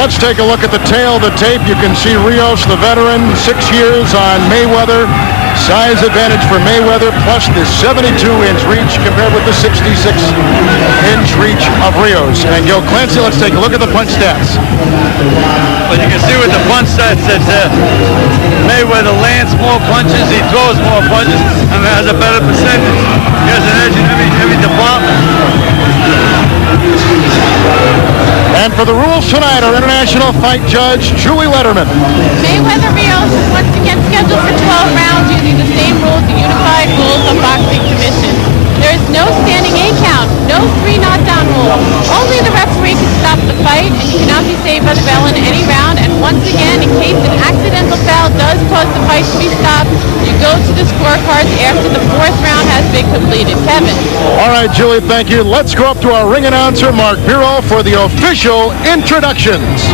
let's take a look at the tail of the tape. You can see Rios, the veteran, 6 years on Mayweather. Size advantage for Mayweather, plus the 72-inch reach compared with the 66-inch reach of Rios. And Gil Clancy, let's take a look at the punch stats. Well, you can see with the punch stats that Mayweather lands more punches, he throws more punches, and has a better percentage. He has an edge in every department. And for the rules tonight, our international fight judge, Julie Letterman. Mayweather Rios is once again scheduled for 12 rounds using the same rules, the unified rules of boxing commission. There is no standing A count, no 3 knockdown rule. Only the referee can stop the fight, and you cannot be saved by the bell in any round. And once again, in case an accidental foul does cause the fight to be stopped, you go to the scorecards after the 4th round has been completed. Kevin. All right, Julie, thank you. Let's go up to our ring announcer, Mark Bureau, for the official introductions.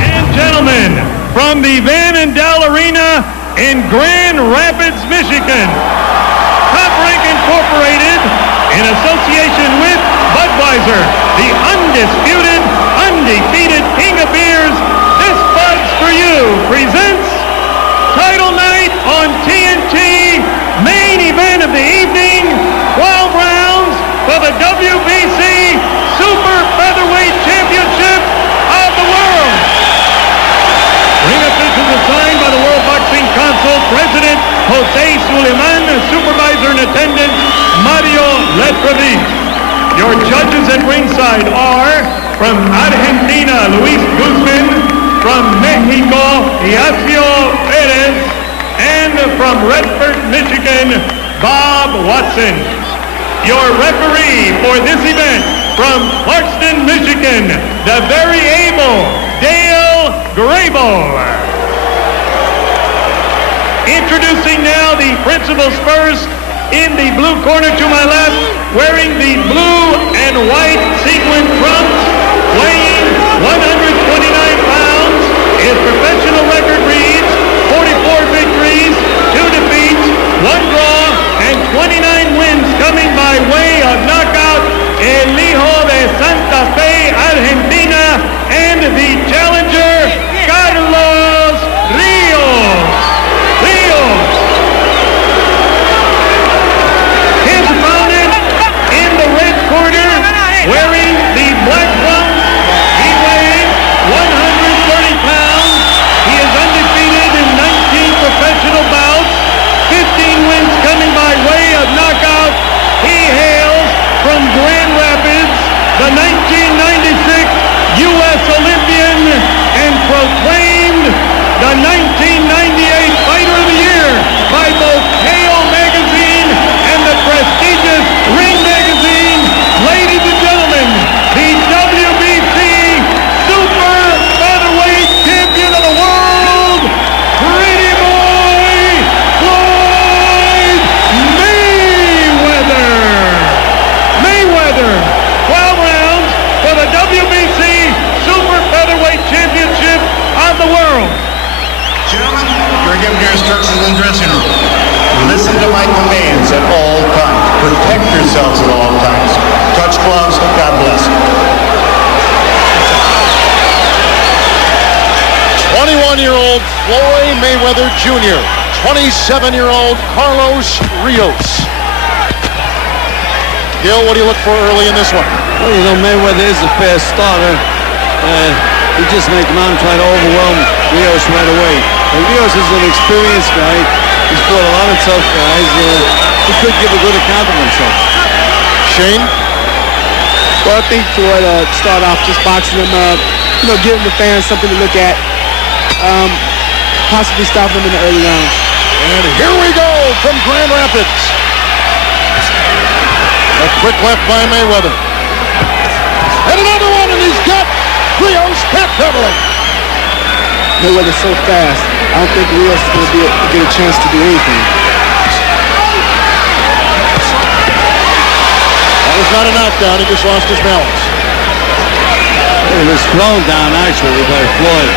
And gentlemen, from the Van Andel Arena in Grand Rapids, Michigan, Top Rank Incorporated, in association with Budweiser, the undisputed, undefeated king of beers, this Bud's for you, presents Title Night on TNT, main event of the evening, 12 rounds for the WBC Super Featherweight Championship of the world. Ring officials assigned by the World Boxing Council President Jose Suleiman, supervisor in attendance Mario Letrevi. Your judges at ringside are from Argentina, Luis Guzman, from Mexico, Iacio Perez, and from Redford, Michigan, Bob Watson. Your referee for this event from Clarkston, Michigan, the very able Dale Grable. Introducing now the principals first, in the blue corner to my left, wearing the blue and white sequin trunks, weighing 129 pounds. His professional record reads 44 victories, 2 defeats, 1 draw, and 29 wins, coming by way of knockout. El Hijo de Santa Fe, Argentina, and the challenger, Carlos Rios. His opponent in the red corner, wearing the black trunks, he weighs 130 pounds. He is undefeated in 19 professional bouts, 15 wins coming by way of knockout. He hails from Grand Rapids, the 1996 U.S. Olympian, and proclaimed the 1998 Fighter of the Year by both KO Magazine and the prestigious Ring Magazine. Ladies and gentlemen, the WBC Super Featherweight Champion of the world, Pretty Boy Floyd Mayweather. Mayweather, 12 rounds for the WBC Super Featherweight Championship of the world. Gentlemen, you're given your instructions in the dressing room. Listen to my commands at all times. Protect yourselves at all times. Touch gloves. God bless. 21-year-old Floyd Mayweather Jr., 27-year-old Carlos Rios. Gil, what do you look for early in this one? Well, you know, Mayweather is a fast starter. He just may come out and try to overwhelm Rios right away. And Rios is an experienced guy. He's fought a lot of tough guys. He could give a good account of himself. Shane? Well, I think Floyd start off just boxing him up, giving the fans something to look at, possibly stop him in the early rounds. And here we go from Grand Rapids. A quick left by Mayweather. And another one, and he's got Rios backpedaling. Mayweather's so fast, I don't think Rios is going to get a chance to do anything. That was not a knockdown, he just lost his balance. It was thrown down, actually, by Floyd.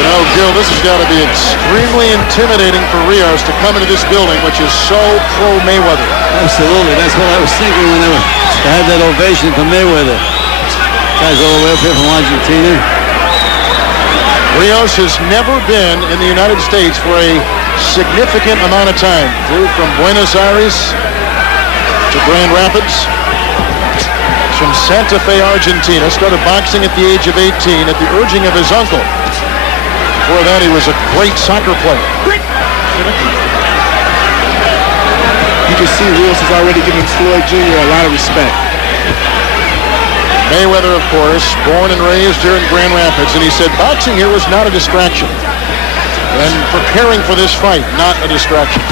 You know, Gil, this has got to be extremely intimidating for Rios to come into this building, which is so pro-Mayweather. Absolutely. That's what I was thinking when they had that ovation for Mayweather. Guys all the way up here from Argentina. Rios has never been in the United States for a significant amount of time. Flew from Buenos Aires to Grand Rapids. From Santa Fe, Argentina. Started boxing at the age of 18 at the urging of his uncle. Before that, he was a great soccer player. You can see Rios is already giving Floyd Jr. a lot of respect. Mayweather, of course, born and raised here in Grand Rapids, and he said boxing here was not a distraction. And preparing for this fight, not a distraction.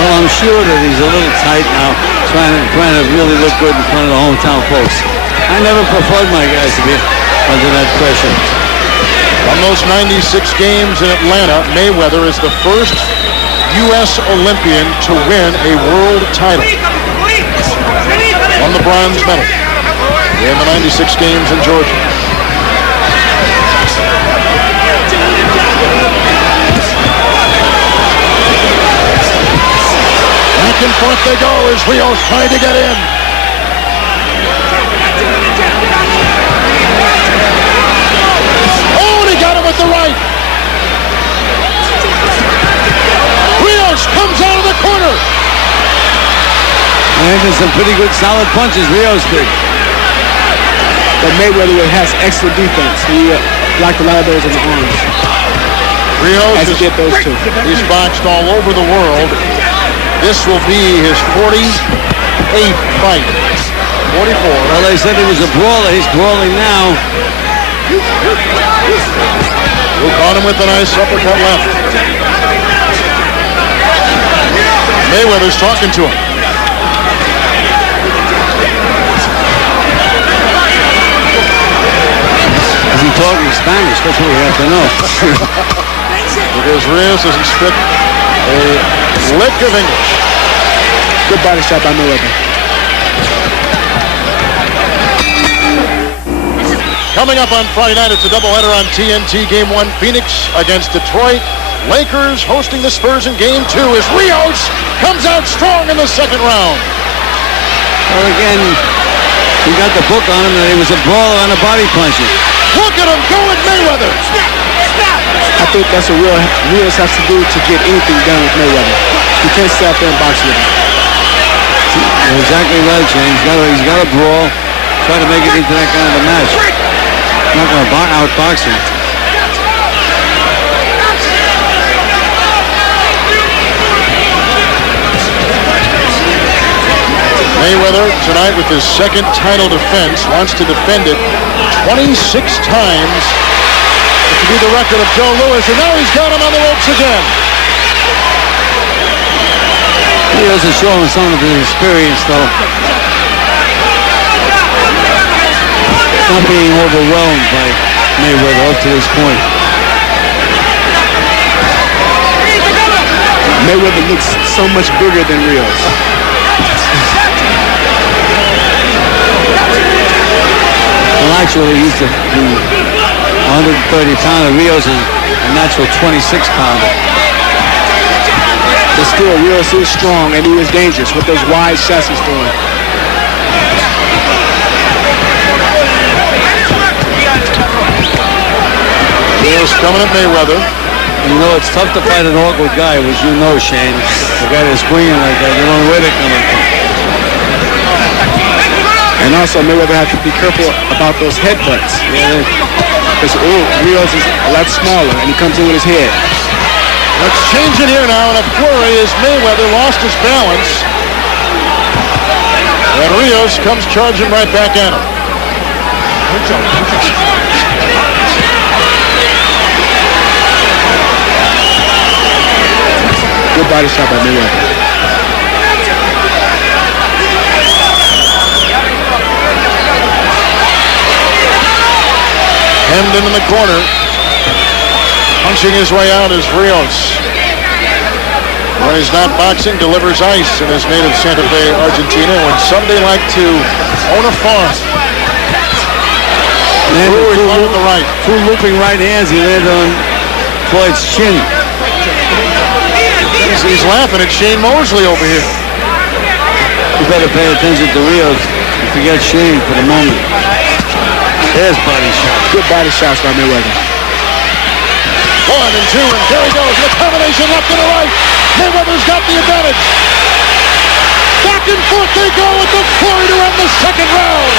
Well, I'm sure that he's a little tight now, trying to really look good in front of the hometown folks. I never preferred my guys to be under that pressure. From those 96 games in Atlanta, Mayweather is the first U.S. Olympian to win a world title. Won the bronze medal in the 96 games in Georgia. Back and forth they go as Rios trying to get in. With the right. Rios comes out of the corner. Landed some pretty good solid punches, Rios did. But Mayweather has excellent defense. He blocked a lot of those in the arms. Rios has get those two. He's boxed all over the world. This will be his 48th fight. 44. Well, they said he was a brawler. He's brawling now. Who caught him with a nice uppercut left. Mayweather's talking to him. Is he talking Spanish? That's what we have to know. Because Rios doesn't spit a lick of English. Good body shot by Mayweather. Coming up on Friday night, it's a doubleheader on TNT. Game 1, Phoenix against Detroit. Lakers hosting the Spurs in Game 2 as Rios comes out strong in the second round. Well, again, he got the book on him that he was a brawler on a body puncher. Look at him go at Mayweather. I think that's what Rios has to do to get anything done with Mayweather. He can't stay out there and box with him. You're exactly right, Shane. He's got to brawl, try to make it into that kind of a match. Not going to outbox him. Mayweather tonight with his second title defense wants to defend it 26 times. It could be the record of Joe Louis, and now he's got him on the ropes again. He is showing some of his experience, though. Not being overwhelmed by Mayweather up to this point. Mayweather looks so much bigger than Rios. Well, actually, he's the 130-pounder. Rios is a natural 26-pounder. But still, Rios is strong, and he is dangerous with those wide shots he's throwing. Rios coming at Mayweather. You know, it's tough to fight an awkward guy, which you know, Shane. The guy that's swinging like that, you don't know where they're coming from. And also, Mayweather has to be careful about those headbutts. Yeah, because Rios is a lot smaller, and he comes in with his head. Let's change it here now, and a flurry as Mayweather lost his balance. And Rios comes charging right back at him. Good body shot by Mayweather. Hemmed in the corner. Punching his way out is Rios. When he's not boxing, delivers ice in his native Santa Fe, Argentina. When some they like to own a farm. Landed Ooh, he caught with the right. two looping right hands. He landed on Floyd's chin. He's laughing at Shane Mosley over here. You better pay attention to Rios and forget Shane for the moment. There's body shot. Good body shots by Mayweather. 1 and 2, and there he goes. The combination left and right. Mayweather's got the advantage. Back and forth they go with the flurry to end the second round.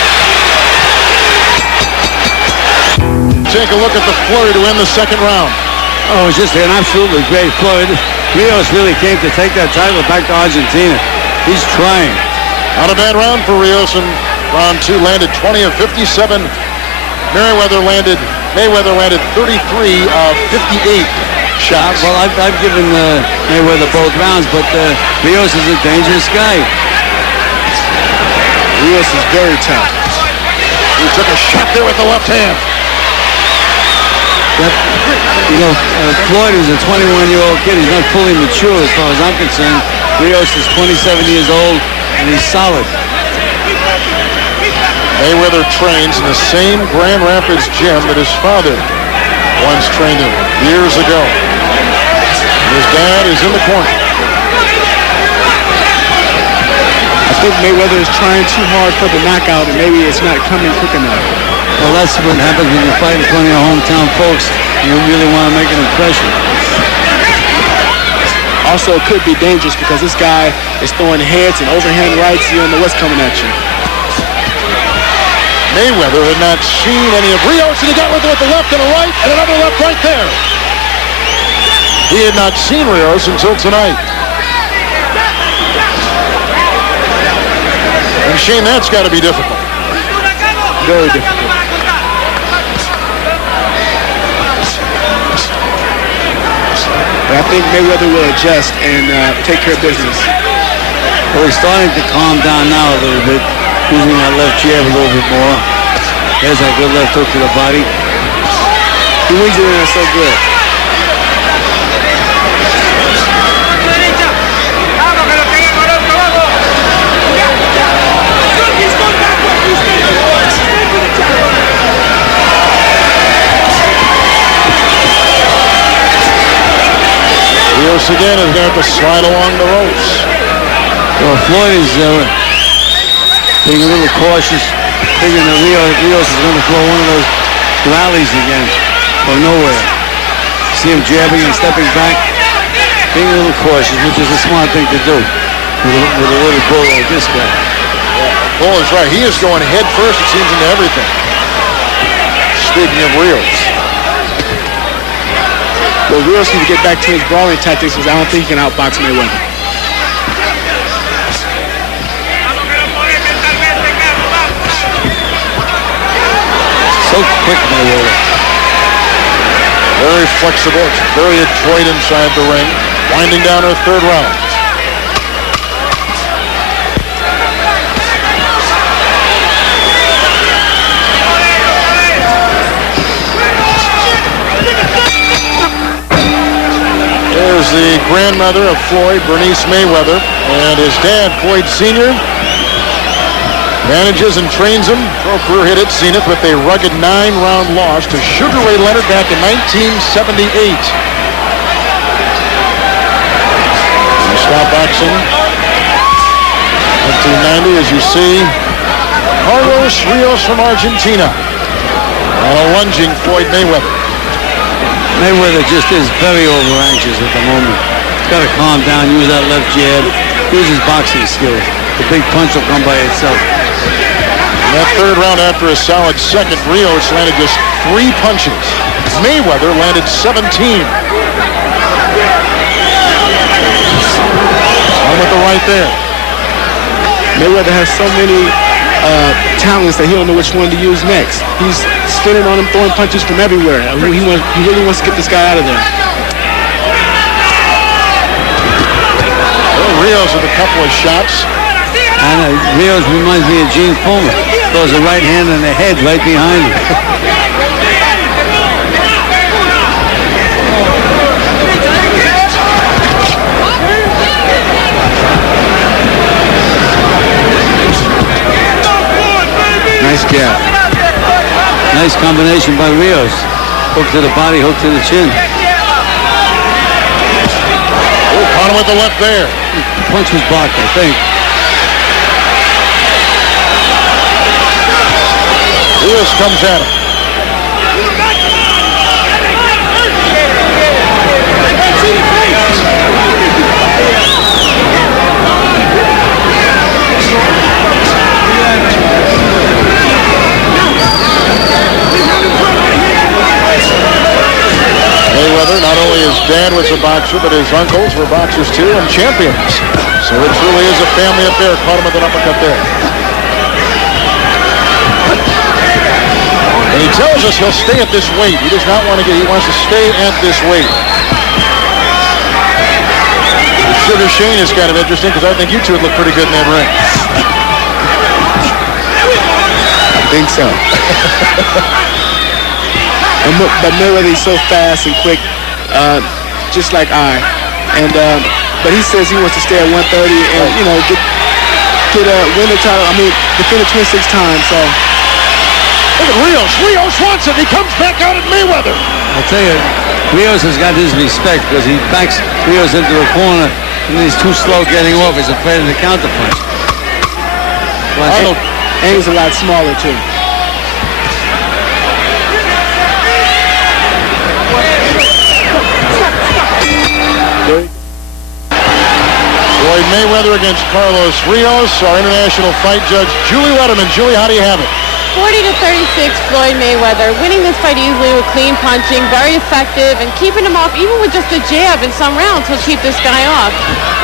Take a look at the flurry to end the second round. Oh, it was just an absolutely great Floyd. Rios really came to take that title back to Argentina. He's trying. Not a bad round for Rios, and round 2 landed 20 of 57. Mayweather landed 33 of 58 shots. Well, I've given Mayweather both rounds, but Rios is a dangerous guy. Rios is very tough. He took a shot there with the left hand. Floyd is a 21-year-old kid. He's not fully mature as far as I'm concerned. Rios is 27 years old, and he's solid. Mayweather trains in the same Grand Rapids gym that his father once trained in years ago. His dad is in the corner. I think Mayweather is trying too hard for the knockout, and maybe it's not coming quick enough. Well, that's what happens when you fight in front of your hometown folks. You really want to make an impression. Also, it could be dangerous because this guy is throwing heads and overhand rights. You don't know what's coming at you. Mayweather had not seen any of Rios, and he got with the left and a right, and another left right there. He had not seen Rios until tonight. And Shane, that's got to be difficult. Very difficult. But I think Mayweather will adjust and take care of business. Well, he's starting to calm down now a little bit, using that left jab a little bit more. There's that good left hook to the body. He wins it in there so good. Rios again is going to have to slide along the ropes. Well, Floyd is being a little cautious, thinking that Rios is going to throw one of those rallies again from nowhere. See him jabbing and stepping back, being a little cautious, which is a smart thing to do with a little bull like this guy. Bull is right. He is going head first, it seems, into everything. Speaking of Rios. Well, Rios needs to get back to his brawling tactics because I don't think he can outbox Mayweather. So quick, Mayweather. Very flexible, very adroit inside the ring. Winding down her third round. There's the grandmother of Floyd, Bernice Mayweather, and his dad, Floyd Sr., manages and trains him. Pro career hit at Zenith with a rugged 9-round loss to Sugar Ray Leonard back in 1978. Stop boxing. 1990, as you see, Carlos Rios from Argentina, and a lunging Floyd Mayweather. Mayweather just is very over-anxious at the moment. He's got to calm down, use that left jab, use his boxing skills. The big punch will come by itself. In that third round, after a solid second, Rios landed just 3 punches. Mayweather landed 17. One with the right there. Mayweather has so many talents that he don't know which one to use next. He's spinning on him, throwing punches from everywhere. He really wants to get this guy out of there. Well, Rios with a couple of shots. And Rios reminds me of Gene Pullman. Throws a right hand in the head right behind him. Nice jab. Nice combination by Rios. Hook to the body, hook to the chin. Oh, caught him with the left there. The punch was blocked, I think. Rios comes at him. Mayweather, not only his dad was a boxer, but his uncles were boxers too and champions. So it truly is a family affair. Caught him with an uppercut there. And he tells us he'll stay at this weight. He does not want to he wants to stay at this weight. Sugar Shane is kind of interesting because I think you two would look pretty good in that ring. I think so. But Mayweather, he's so fast and quick, just like I. And but he says he wants to stay at 130 and win the title. I mean, defend it 26 times. So look at Rios. Rios wants it. He comes back out at Mayweather. I'll tell you, Rios has got his respect because he backs Rios into the corner and he's too slow getting off. He's afraid of the counterpunch. And he's a lot smaller too. Floyd Mayweather against Carlos Rios. Our international fight judge, Julie Letterman. Julie, how do you have it? 40-36, Floyd Mayweather, winning this fight easily with clean punching, very effective, and keeping him off even with just a jab in some rounds. He'll keep this guy off.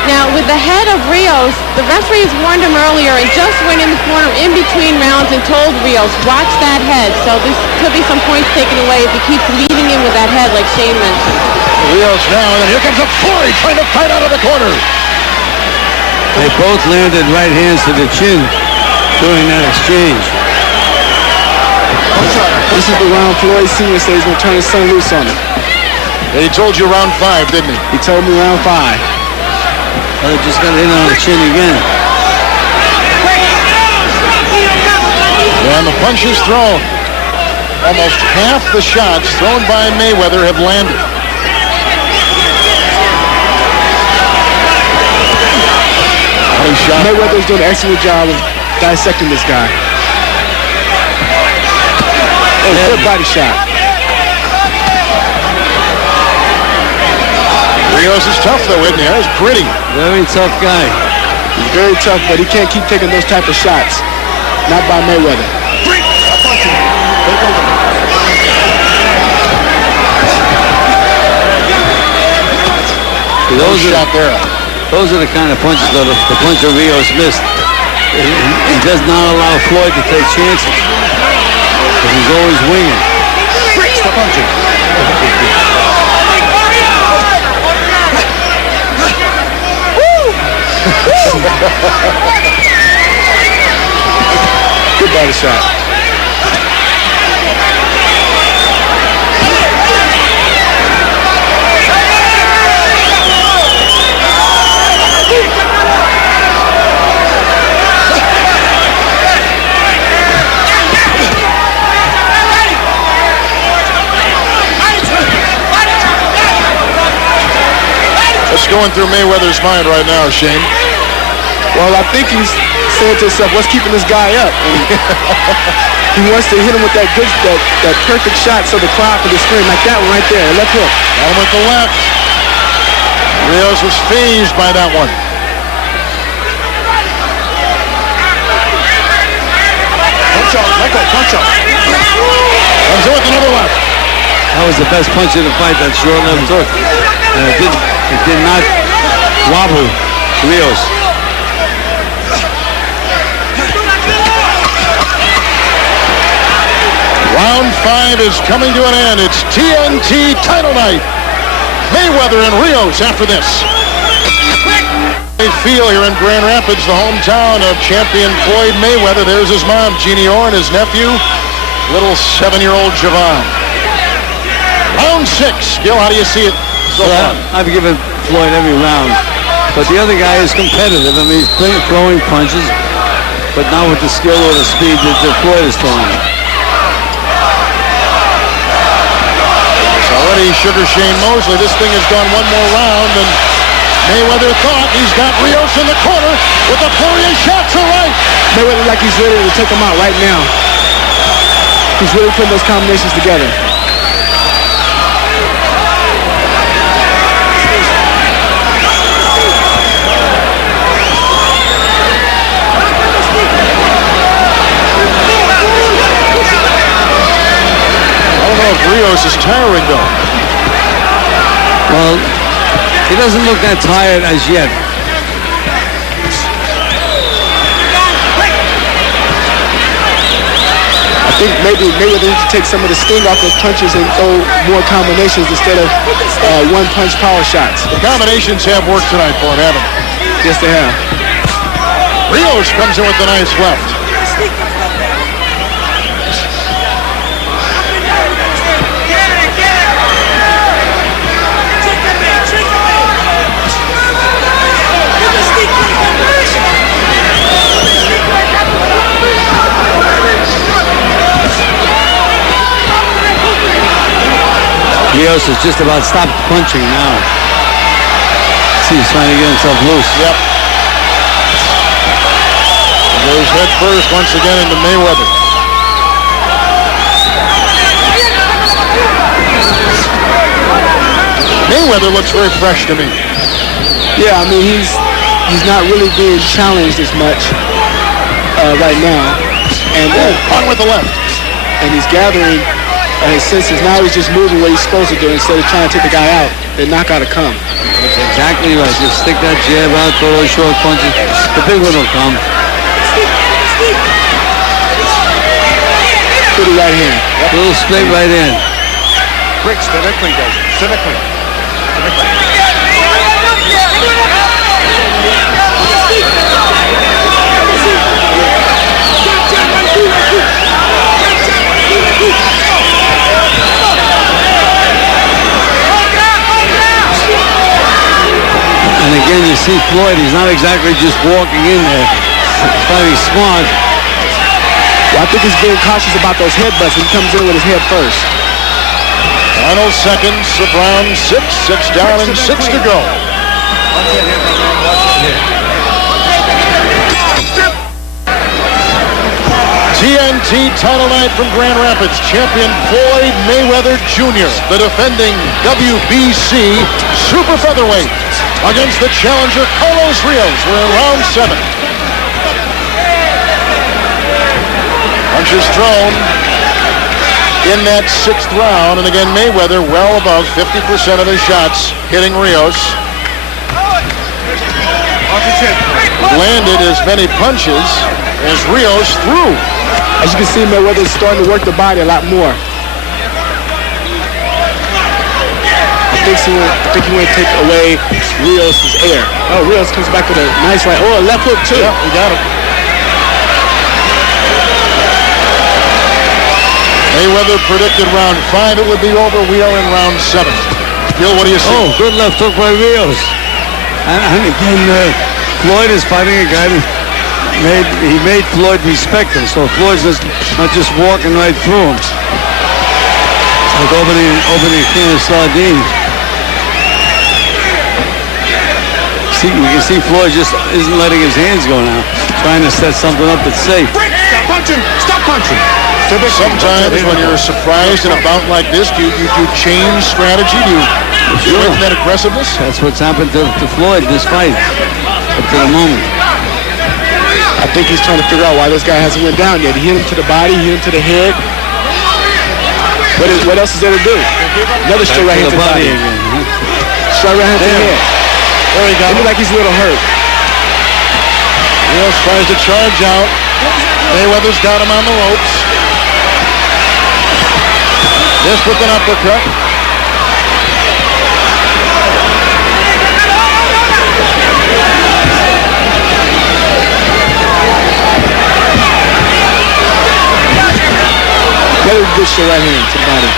Now, with the head of Rios, the referees warned him earlier and just went in the corner in between rounds and told Rios, watch that head. So this could be some points taken away if he keeps leading in with that head like Shane mentioned. Rios now, and then here comes a flurry trying to fight out of the corner. They both landed right hands to the chin during that exchange. This is the round Floyd Sr. says he's going to turn his son loose on him. And he told you round 5, didn't he? He told me round 5. Well, they just got hit on the chin again. And the punches thrown. Almost half the shots thrown by Mayweather have landed. Mayweather's doing an excellent job of dissecting this guy. Oh, good body shot. Rios is tough though, isn't he? He's gritty. Very tough guy. He's very tough, but he can't keep taking those type of shots. Not by Mayweather. Those are the kind of punches that the punch of Rios missed. He does not allow Floyd to take chances. But he's always winging. Breaks the punching. Good body shot. What's going through Mayweather's mind right now, Shane? Well, I think he's saying to himself, what's keeping this guy up? And he wants to hit him with that perfect shot so the crowd can just scream like that one right there, left hook. Got him with the left. Rios was phased by that one. Punch up, Michael, punch up. Comes in with another left. That was the best punch of the fight, that short left hook. And it did not wobble Rios. Round 5 is coming to an end. It's TNT title night. Mayweather and Rios after this. They feel here in Grand Rapids, the hometown of champion Floyd Mayweather. There's his mom, Jeannie Orr, and his nephew, little 7-year-old Javon. Round 6. Gil, how do you see it so far? I've given Floyd every round, but the other guy is competitive. I mean, he's throwing punches, but not with the skill or the speed that Floyd is throwing. buddy Sugar Shane Mosley. This thing has gone one more round, and Mayweather thought he's got Rios in the corner with a flurry of shots to right. Mayweather like he's ready to take him out right now. He's really putting those combinations together. I don't know if Rios is tiring, though. Well, he doesn't look that tired as yet. I think maybe Mayweather needs to take some of the sting off those punches and throw more combinations instead of one-punch power shots. The combinations have worked tonight for him, haven't they? Yes, they have. Rios comes in with the nice left. Rios is just about stopped punching now. See, he's trying to get himself loose. Yep. He goes head first once again into Mayweather. Mayweather looks very fresh to me. Yeah, I mean, he's not really being challenged as much right now. And on with the left. And he's gathering his senses. Now he's just moving what he's supposed to do instead of trying to take the guy out. The knockout will come. That's exactly right. Just stick that jab out, throw those short punches. The big one will come. Pretty right hand. Yep. Little straight right in. Bricks directly does it. Cynically. And again, you see Floyd, he's not exactly just walking in there. He's fighting smart. Well, I think he's being cautious about those headbutts when he comes in with his head first. Final seconds of round 6. 6 down and 6 to go. TNT title night from Grand Rapids. Champion Floyd Mayweather Jr., the defending WBC Super Featherweight, against the challenger Carlos Rios. We're in round 7. Punches thrown in that 6th round, and again Mayweather well above 50% of his shots hitting Rios. Landed as many punches as Rios threw. As you can see, Mayweather's starting to work the body a lot more. I think he went to take away Rios' air. Oh, Rios comes back with a nice right. Oh, a left hook too. Yep, he got him. Mayweather predicted round 5 it would be over. We are in round 7. Gil, what do you see? Oh, good left hook by Rios. And again, Floyd is fighting a guy that made Floyd respect him. So Floyd's not just walking right through him. It's like opening a can of sardines. See, you can see Floyd just isn't letting his hands go now, trying to set something up that's safe. Stop punching! Stop punching! Sometimes when you're surprised in a bout like this, do you change strategy? Do you away from that aggressiveness? That's what's happened to Floyd this fight up to the moment. I think he's trying to figure out why this guy hasn't went down yet. He hit him to the body, he hit him to the head. What else is there to do? Another straight right hand to the body. Straight right hand to the head. There he got it. Looks like he's a little hurt. Rios tries to charge out. Mayweather's got him on the ropes. This with an uppercut. Very good straight right hand to the body.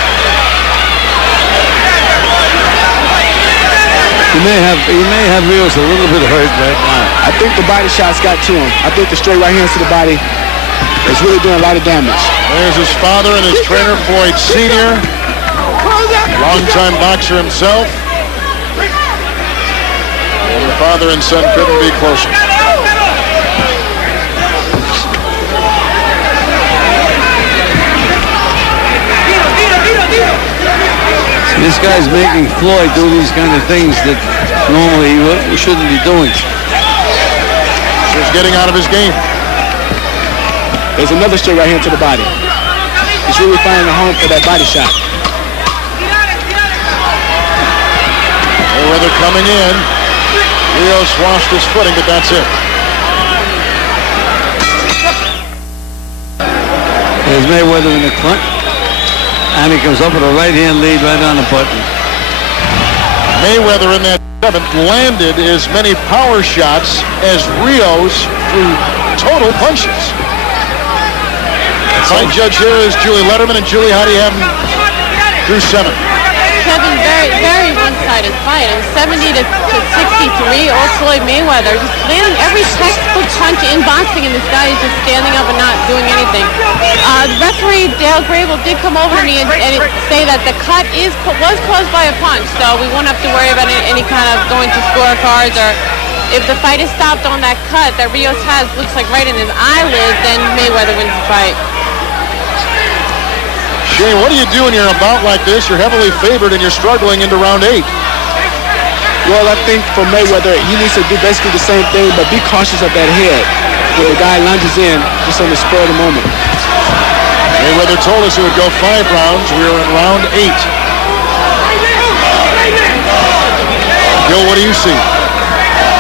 He may have Rios a little bit hurt right now. I think the body shots got to him. I think the straight right hands to the body is really doing a lot of damage. There's his father and his trainer, Floyd Sr. Longtime boxer himself. And the father and son couldn't be closer. This guy's making Floyd do these kind of things that normally he shouldn't be doing. He's getting out of his game. There's another straight right hand to the body. He's really finding a home for that body shot. Mayweather coming in. Rios washed his footing, but that's it. There's Mayweather in the front. And he comes up with a right-hand lead right on the button. Mayweather in that seventh landed as many power shots as Rios threw total punches. Fight judge here is Julie Letterman. And Julie, how do you have him through 7? Kevin, very one-sided fight. And 70 to 63, all Floyd Mayweather just landing every textbook punch in boxing, and this guy is just standing up and not doing anything. The referee, Dale Grable, did come over to me and say that the cut was caused by a punch, so we won't have to worry about any kind of going to scorecards, or if the fight is stopped on that cut that Rios has, looks like right in his eyelid, then Mayweather wins the fight. Shane, what do you do when you're about like this? You're heavily favored and you're struggling into round 8. Well, I think for Mayweather, he needs to do basically the same thing, but be cautious of that head when the guy lunges in just on the spur of the moment. Mayweather told us it would go 5 rounds. We are in round 8. Gil, what do you see?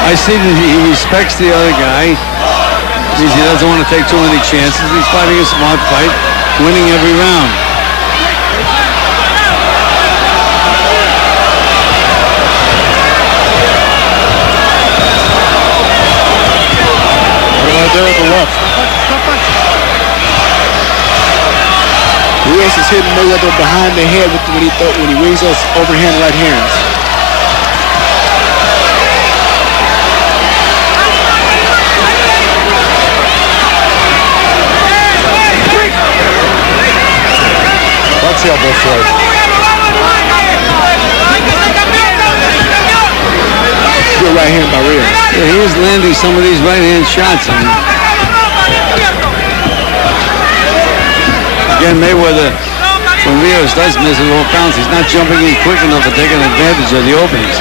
I see that he respects the other guy. He doesn't want to take too many chances. He's fighting a smart fight, winning every round. There at the left. Rios is hitting Mayweather behind the head when he wings those overhand right hands. Let's see how both Floyd. Good right hand by Rios. Yeah, he is landing some of these right-hand shots. Again, Mayweather, when Rios does miss a little bounce, he's not jumping in quick enough to take an advantage of the openings.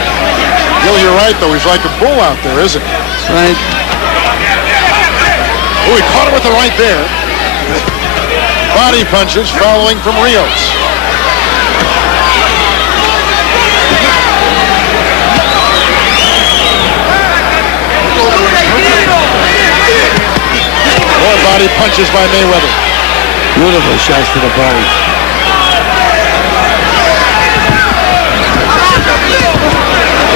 Gil, you're right, though. He's like a bull out there, isn't he? That's right. Oh, he caught him with the right there. Body punches following from Rios. More body punches by Mayweather. Beautiful shots to the body.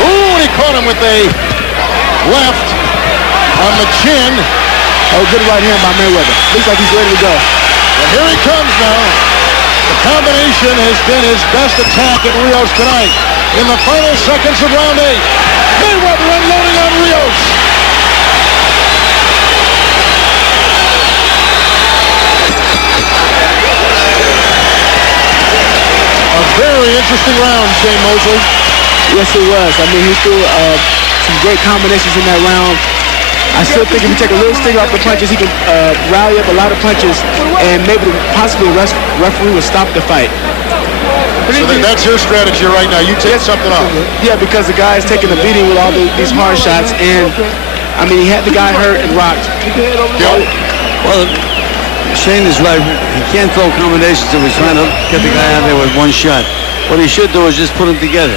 Ooh, and he caught him with a left on the chin. Oh, good right hand by Mayweather. Looks like he's ready to go. And here he comes now. The combination has been his best attack at Rios tonight. In the final seconds of round 8, Mayweather unloading on Rios. A very interesting round, Shane Mosley. Yes, it was. I mean, he threw some great combinations in that round. I still think if you take a little stinger off the punches, he can rally up a lot of punches, and maybe possibly the referee will stop the fight. So that's your strategy right now. You take something off. Yeah, because the guy is taking a beating with all these hard shots, and I mean, he had the guy hurt and rocked. Gil? Well, Shane is right. He can't throw combinations if he's trying to get the guy out there with one shot. What he should do is just put them together.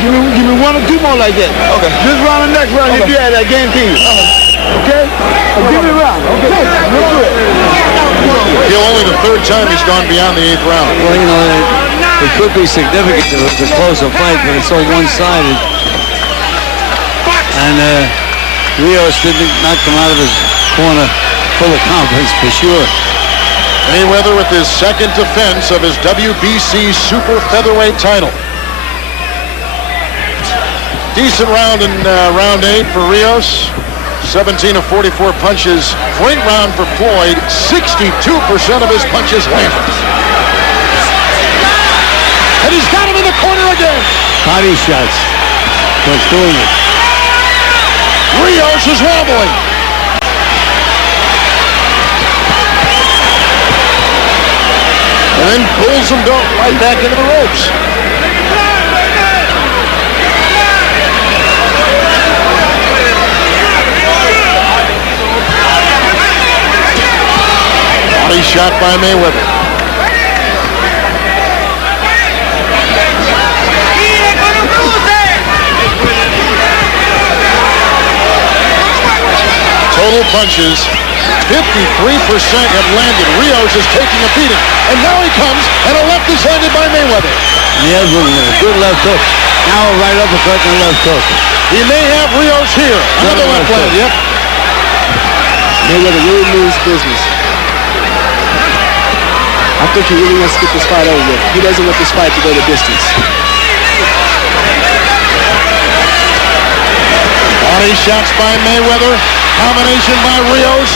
Give me 1 or 2 more like that. Okay. This round and next round, you do that guarantee. Okay? Give me a round. Okay. Let's do it. Gil, only the 3rd time he's gone beyond the 8th round. Well, you know, it could be significant to close a fight, but it's so one-sided. And Rios did not come out of his corner full of confidence, for sure. Mayweather with his 2nd defense of his WBC Super Featherweight title. Decent round in round 8 for Rios. 17 of 44 punches. Great round for Floyd. 62% of his punches landed. And he's got him in the corner again. Body shots. What's doing it? Rios is wobbling. And then pulls him right back into the ropes. Body shot by Mayweather. Total punches, 53% have landed. Rios is taking a beating. And now he comes, and a left is landed by Mayweather. Yeah, good left hook. Now a right uppercut and a left hook. He may have Rios here. Another left land, yep. Mayweather really means business. I think he really wants to get this fight over with. He doesn't want this fight to go the distance. Body shots by Mayweather. Combination by Rios.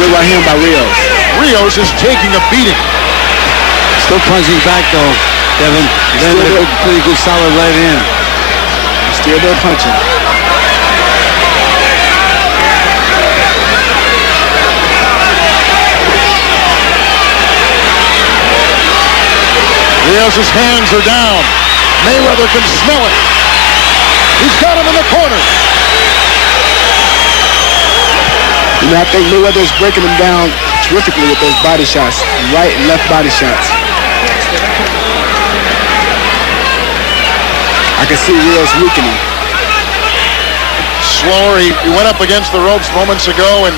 Good right hand by Rios. Rios is taking a beating. Still punching back though, Kevin. Then a pretty good solid right hand. Still there punching. Rios' hands are down. Mayweather can smell it. He's got him in the corner. You know, I think Mayweather's breaking him down terrifically with those body shots, right and left body shots. I can see Rios weakening. Slower, he went up against the ropes moments ago and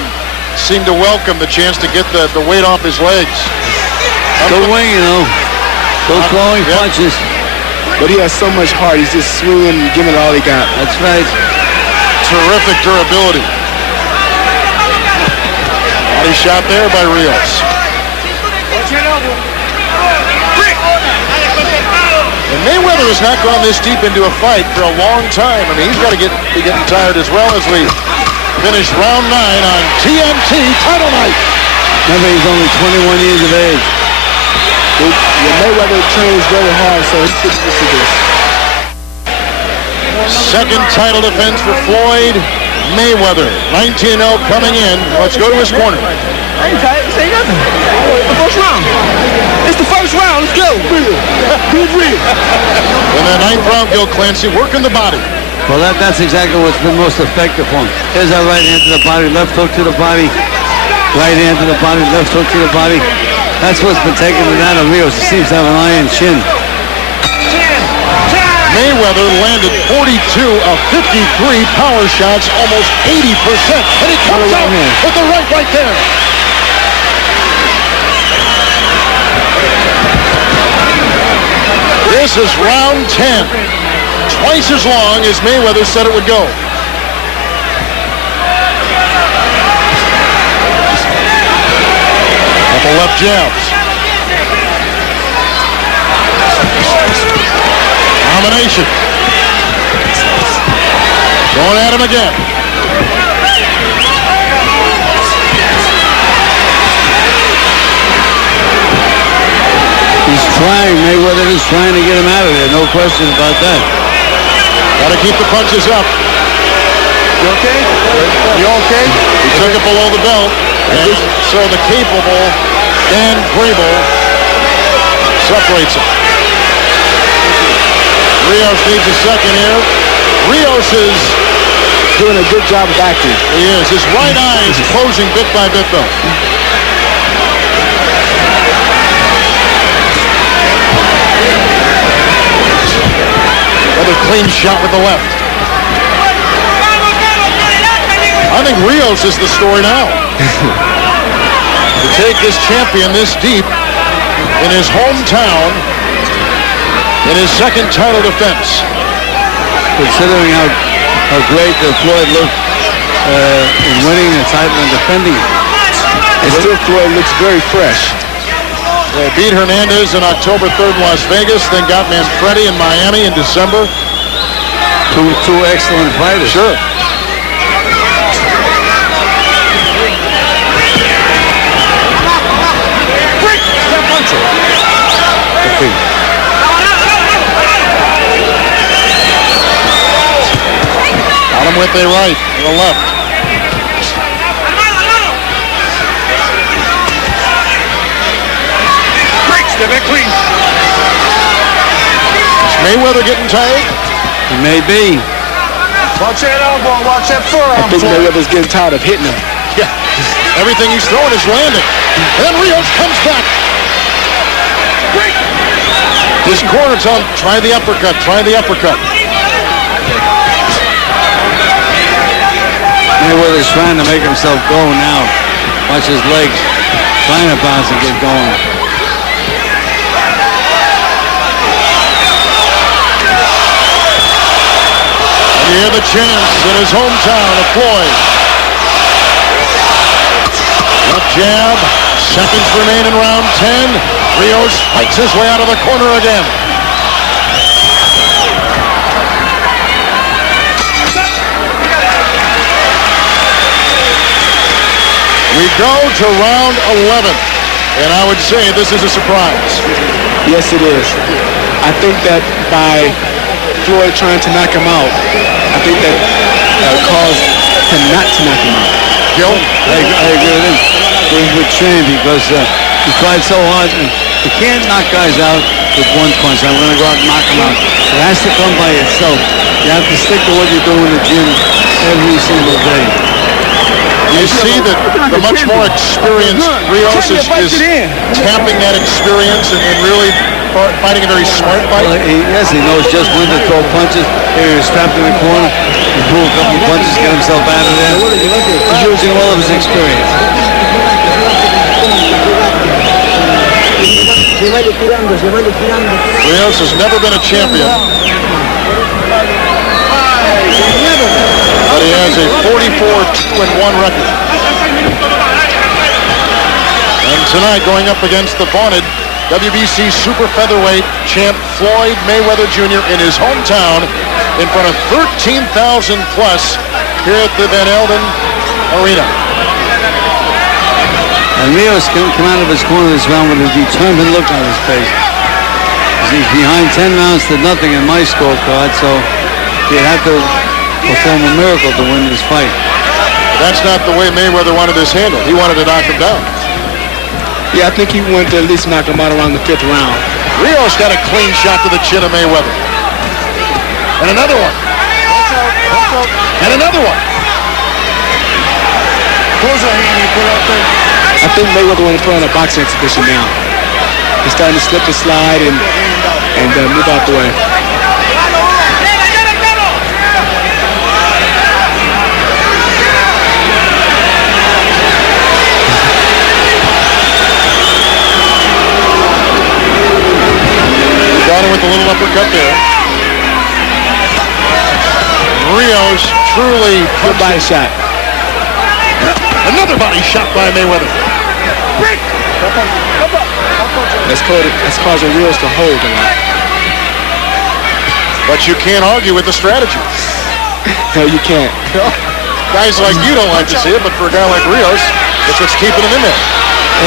seemed to welcome the chance to get the weight off his legs. Good wing, you know. Those flowing punches. But he has so much heart. He's just swinging and giving it all he got. That's right. Terrific durability. Body shot there by Rios. And Mayweather has not gone this deep into a fight for a long time. I mean, he's got to be getting tired as well as we finish round 9 on TNT title night. Remember, he's only 21 years of age. Mayweather trains very hard, so he's getting used to this. Second title defense for Floyd Mayweather. 19-0 coming in. Let's go to his corner. I ain't tight. Say nothing. The first round. It's the first round. Let's go. In the 9th round, Gil Clancy working the body. Well, that's exactly what's been most effective for him. Here's that right hand to the body, left hook to the body, right hand to the body, left hook to the body. That's what's been taking it out of Rios. He seems to have an iron chin. Mayweather landed 42 of 53 power shots, almost 80%. And he comes out with the right there. This is round 10. Twice as long as Mayweather said it would go. Couple left jabs. Combination. Going at him again. He's trying. Mayweather is trying to get him out of there. No question about that. Got to keep the punches up. You okay? You okay? He took it below the belt. And so the capable Dan Grable separates him. Rios needs a second here. Rios is doing a good job of acting. He is. His right eye is closing bit by bit, though. Another clean shot with the left. I think Rios is the story now. To take this champion this deep in his hometown in his second title defense. Considering how great Floyd looked in winning the title and defending it. And still Floyd looks very fresh. They beat Hernandez on October 3rd in Las Vegas, then got Manfredi in Miami in December. Two excellent fighters. Sure. Got him with a right, to the left. Is Mayweather getting tired? He may be. Watch that elbow, watch that forearm. I think Mayweather's getting tired of hitting him. Yeah. Everything he's throwing is landing. And then Rios comes back. His corner tells him, try the uppercut, try the uppercut. Mayweather's trying to make himself go now. Watch his legs. Trying to bounce and get going. And you hear the chants in his hometown of Floyd. Left jab. Seconds remain in round 10. Rios fights his way out of the corner again. We go to round 11, and I would say this is a surprise. Yes, it is. I think that by Floyd trying to knock him out, I think that caused him not to knock him out. Gil? I agree with him. It would shame because he tried so hard. And you can't knock guys out with one punch. I'm going to go out and knock him out. It has to come by itself. You have to stick to what you do in the gym every single day. You see that the much more experienced Rios is tapping that experience and really fighting a very smart fight. Well, yes, he knows just when to throw punches. Here he's trapped in the corner. He threw a couple punches, get himself out of there. He's using all of his experience. Rios has never been a champion. But he has a 44-2-1 record. And tonight, going up against the vaunted WBC Super Featherweight champ Floyd Mayweather Jr. in his hometown in front of 13,000 plus here at the Van Elden Arena. And Rios come out of his corner this round with a determined look on his face. He's behind 10 rounds to nothing in my scorecard, so he'd have to perform a miracle to win this fight. That's not the way Mayweather wanted this handled. He wanted to knock him down. Yeah, I think he wanted to at least knock him out around the 5th round. Rios got a clean shot to the chin of Mayweather. And another one. And another one. I think Mayweather want to put on a boxing exhibition now. He's starting to slip and slide and move out the way. Got him with a little uppercut there. Rios truly Good body shot. Another body shot by Mayweather. That's causing Rios to hold a lot. But you can't argue with the strategy. No, you can't. Guys like you don't like to see it, but for a guy like Rios, it's what's keeping him in there.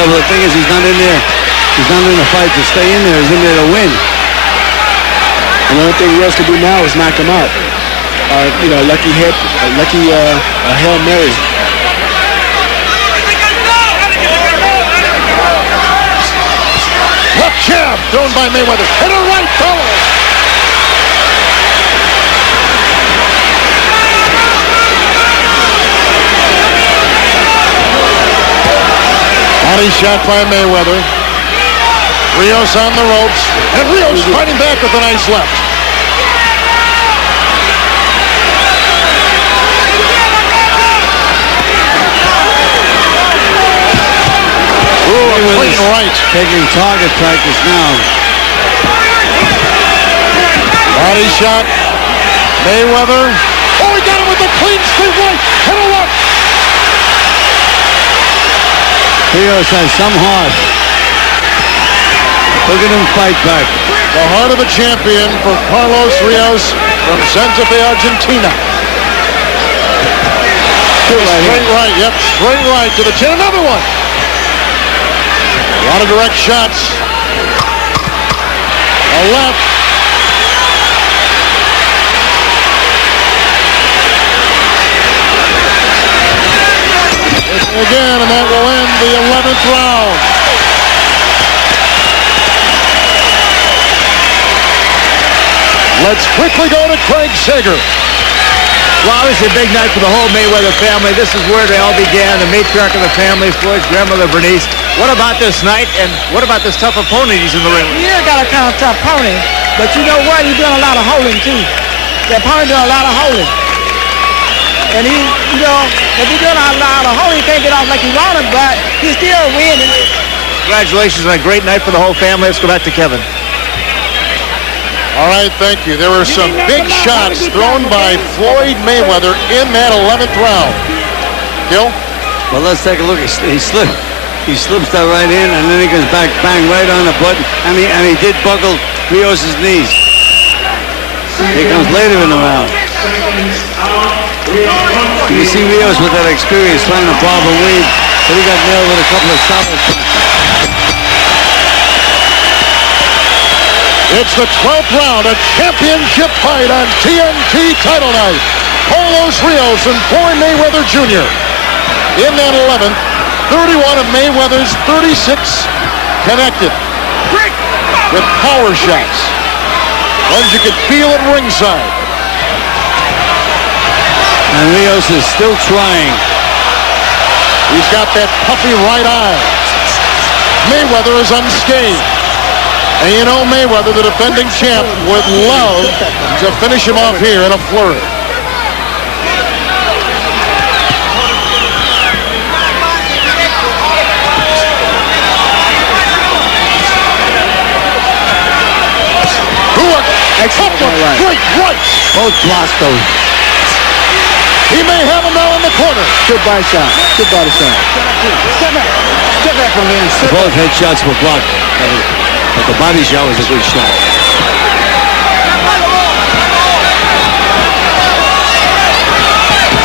Yeah, but the thing is, he's not in there. He's not in the fight to stay in there. He's in there to win. And the only thing Rios can do now is knock him out. Lucky hit, Hail Mary. Left jab thrown by Mayweather. And a right follow. Body shot by Mayweather. Rios on the ropes. And Rios fighting back with a nice left. Right. Taking target practice now. Body shot. Mayweather. Oh, he got him with a clean straight right. And a left. Rios has some heart. Look at him fight back. The heart of a champion for Carlos Rios from Santa Fe, Argentina. Straight right, yep, straight right to the chin. Another one. A lot of direct shots. A left. Again, and that will end the 11th round. Let's quickly go to Craig Sager. Well, obviously a big night for the whole Mayweather family. This is where they all began, the matriarch of the family, Floyd's grandmother, Bernice. What about this night, and what about this tough opponent he's in the ring with? He got a kind of tough opponent, but you know what? He's doing a lot of holding, too. The opponent doing a lot of holding. And he, you know, if he's doing a lot of holding, he can't get off like he wanted, but he's still winning. Congratulations on a great night for the whole family. Let's go back to Kevin. All right, thank you. There were some big shots thrown by Floyd Mayweather in that 11th round. Gil? Well, let's take a look. He slips that right in, and then he goes back, bang, right on the button, and he did buckle Rios' knees. He comes later in the round. You see Rios with that experience trying to bob and weave, but he got nailed with a couple of solid punches. It's the 12th round, a championship fight on TNT title night. Carlos Rios and Floyd Mayweather Jr. In that 11th, 31 of Mayweather's 36 connected with power shots. Ones you could feel at ringside. And Rios is still trying. He's got that puffy right eye. Mayweather is unscathed. And you know Mayweather, the defending champ, would love to finish him off here in a flurry. Excellent right. Great right. Both blocks those. He may have him now in the corner. Good body shot. Good body shot. Step back. Step back from him. Both head shots were blocked. But the body shot was a good shot.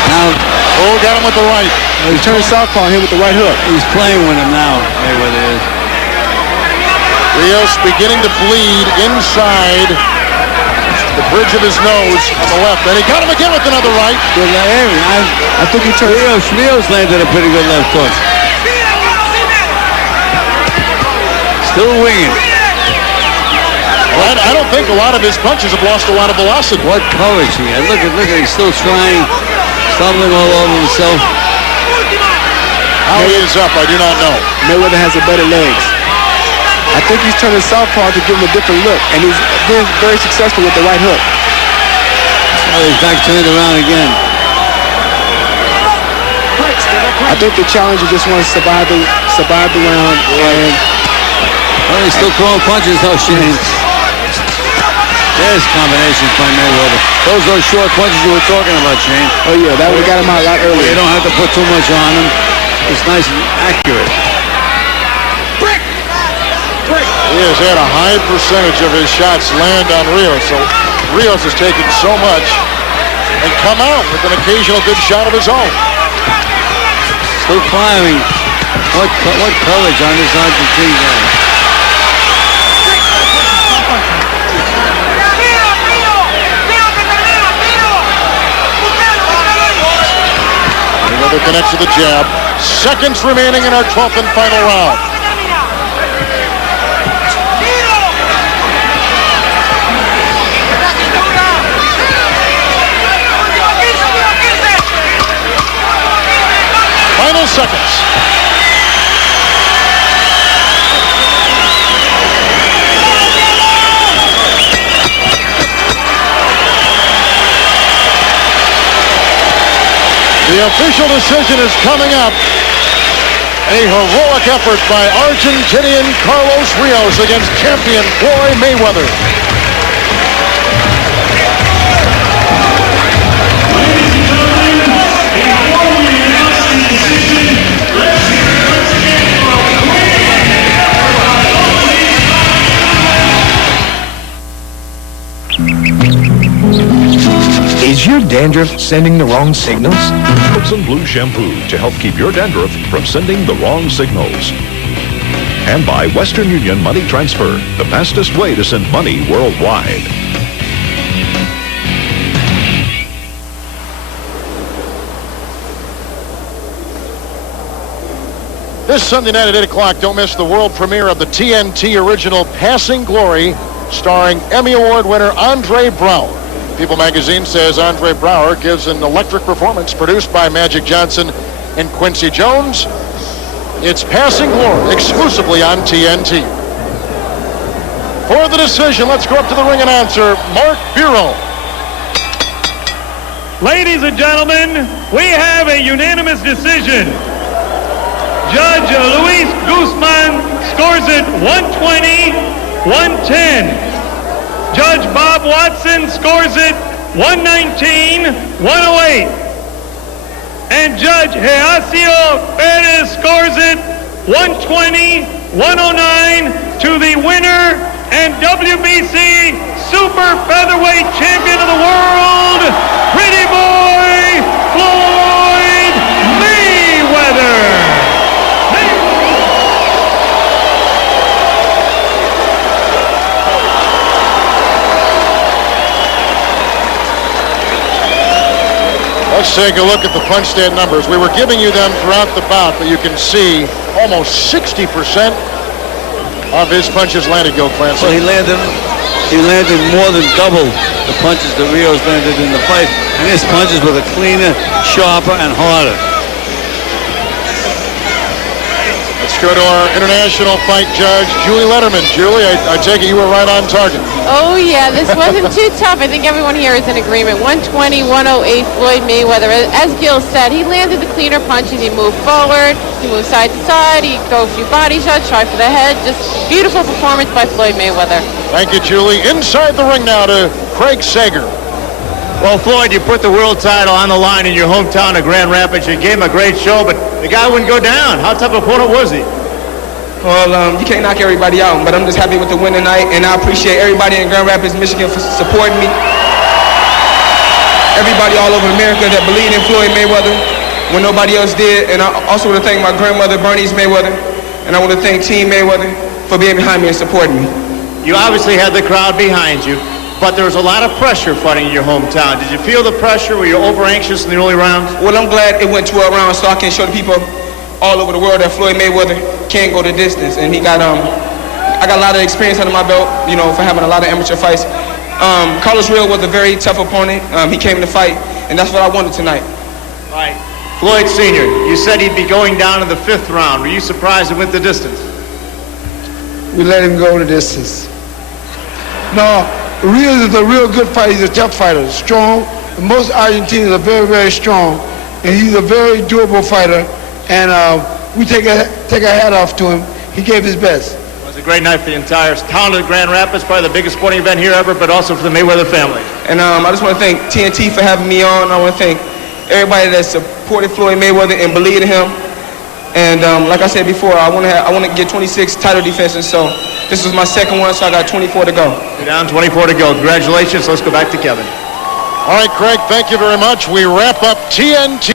Now, got him with the right. He turned southpaw and hit with the right hook. He's playing with him now, Mayweather is. Rios beginning to bleed inside the bridge of his nose on the left. And he got him again with another right. Good I think he turned. Rios landed a pretty good left hook. Still winging. Well, I don't think a lot of his punches have lost a lot of velocity. What courage he had. Look at, he's still trying. Stumbling all over himself. How he is up, I do not know. Mayweather has a better legs. I think he's turning southpaw to give him a different look, and he's been very successful with the right hook. Oh, he's back turned around again. I think the challenger just wants to survive the round, and he's still throwing punches, though, Shane. There's combinations by Mayweather. Those are short punches you were talking about, Shane. Oh yeah, that would have got him out a lot earlier. You don't have to put too much on him. It's nice and accurate. He has had a high percentage of his shots land on Rios, so Rios is taking so much and come out with an occasional good shot of his own. Still firing. What courage on this Argentine guy. Mayweather connects with the jab. Seconds remaining in our 12th and final round. Final seconds. The official decision is coming up. A heroic effort by Argentinian Carlos Rios against champion Floyd Mayweather. Is your dandruff sending the wrong signals? Some Blue Shampoo to help keep your dandruff from sending the wrong signals. And by Western Union Money Transfer, the fastest way to send money worldwide. This Sunday night at 8 o'clock, don't miss the world premiere of the TNT original Passing Glory, starring Emmy Award winner Andre Braugher. People magazine says Andre Braugher gives an electric performance produced by Magic Johnson and Quincy Jones. It's Passing Glory, exclusively on TNT. For the decision, let's go up to the ring announcer, Mark Bureau. Ladies and gentlemen, we have a unanimous decision. Judge Luis Guzman scores it 120-110. Judge Bob Watson scores it 119-108. And Judge Horacio Perez scores it 120-109 to the winner and WBC Super Featherweight Champion of the World, Pretty Boy Floyd Mayweather. Let's take a look at the punch stand numbers. We were giving you them throughout the bout, but you can see almost 60% of his punches landed, Gil Clancy. Well, he landed more than double the punches that Rios landed in the fight, and his punches were cleaner, sharper, and harder. Let's go to our international fight judge, Julie Letterman. Julie, I take it you were right on target. Oh, yeah, this wasn't too tough. I think everyone here is in agreement. 120-108, Floyd Mayweather. As Gil said, he landed the cleaner punches. He moved forward, he moved side to side, he go a few body shots, try for the head. Just beautiful performance by Floyd Mayweather. Thank you, Julie. Inside the ring now to Craig Sager. Well, Floyd, you put the world title on the line in your hometown of Grand Rapids. You gave him a great show, but the guy wouldn't go down. How tough an opponent was he? Well, you can't knock everybody out, but I'm just happy with the win tonight, and I appreciate everybody in Grand Rapids, Michigan for supporting me. Everybody all over America that believed in Floyd Mayweather when nobody else did, and I also want to thank my grandmother, Bernice Mayweather, and I want to thank Team Mayweather for being behind me and supporting me. You obviously had the crowd behind you, but there was a lot of pressure fighting in your hometown. Did you feel the pressure? Were you over anxious in the early rounds? Well, I'm glad it went 12 rounds so I can show the people all over the world that Floyd Mayweather can go the distance, and I got a lot of experience under my belt, you know, for having a lot of amateur fights. Carlos Rios was a very tough opponent. He came to fight, and that's what I wanted tonight. All right. Floyd Sr., you said he'd be going down in the 5th round. Were you surprised it went the distance? We let him go the distance. No, Rios is a real good fighter. He's a tough fighter, strong. Most Argentinians are very, very strong, and he's a very durable fighter. And we take our hat off to him. He gave his best. It was a great night for the entire town of Grand Rapids, probably the biggest sporting event here ever, but also for the Mayweather family. And I just want to thank TNT for having me on. I want to thank everybody that supported Floyd Mayweather and believed in him. And like I said before, I want to get 26 title defenses. So this was my second one, so I got 24 to go. You're down 24 to go. Congratulations. Let's go back to Kevin. All right, Craig, thank you very much. We wrap up TNT